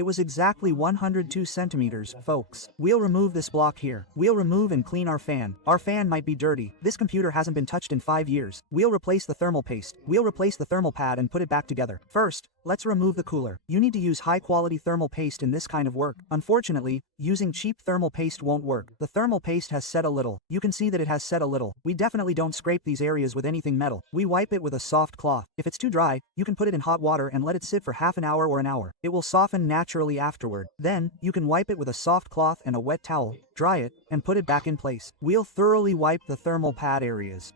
It was exactly 102 centimeters, folks. We'll remove this block here. We'll remove and clean our fan. Our fan might be dirty. This computer hasn't been touched in 5 years. We'll replace the thermal paste. We'll replace the thermal pad and put it back together. First, let's remove the cooler. You need to use high-quality thermal paste in this kind of work. Unfortunately, using cheap thermal paste won't work. The thermal paste has set a little. You can see that it has set a little. We definitely don't scrape these areas with anything metal. We wipe it with a soft cloth. If it's too dry, you can put it in hot water and let it sit for half an hour or an hour. It will soften naturally afterward. Then, you can wipe it with a soft cloth and a wet towel, dry it, and put it back in place. We'll thoroughly wipe the thermal pad areas.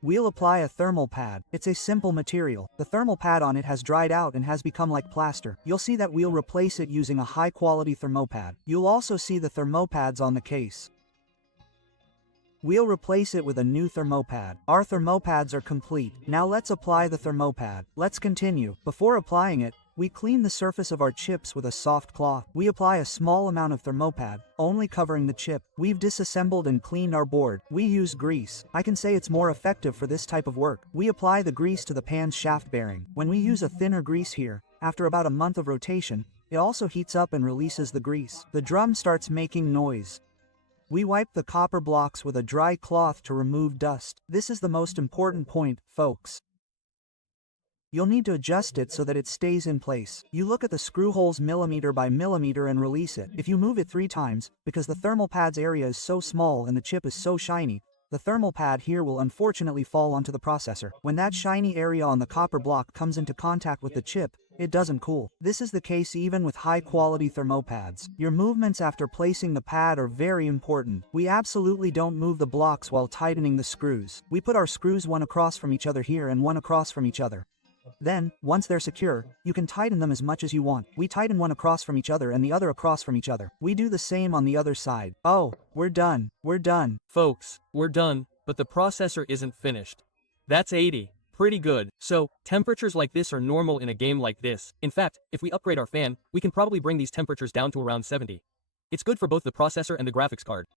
We'll apply a thermal pad. It's a simple material. The thermal pad on it has dried out and has become like plaster. You'll see that we'll replace it using a high-quality thermopad. You'll also see the thermopads on the case. We'll replace it with a new thermopad. Our thermopads are complete. Now let's apply the thermopad. Let's continue. Before applying it, we clean the surface of our chips with a soft cloth. We apply a small amount of thermopad, only covering the chip. We've disassembled and cleaned our board. We use grease. I can say it's more effective for this type of work. We apply the grease to the pan's shaft bearing. When we use a thinner grease here, after about a month of rotation, it also heats up and releases the grease. The drum starts making noise. We wipe the copper blocks with a dry cloth to remove dust. This is the most important point, folks. You'll need to adjust it so that it stays in place. You look at the screw holes millimeter by millimeter and release it. If you move it 3 times, because the thermal pad's area is so small and the chip is so shiny, the thermal pad here will unfortunately fall onto the processor. When that shiny area on the copper block comes into contact with the chip, it doesn't cool. This is the case even with high-quality thermopads. Your movements after placing the pad are very important. We absolutely don't move the blocks while tightening the screws. We put our screws one across from each other here and one across from each other. Then, once they're secure, you can tighten them as much as you want. We tighten one across from each other and the other across from each other. We do the same on the other side. Oh, we're done. We're done. Folks, we're done, but the processor isn't finished. That's 80. Pretty good. So, temperatures like this are normal in a game like this. In fact, if we upgrade our fan, we can probably bring these temperatures down to around 70. It's good for both the processor and the graphics card.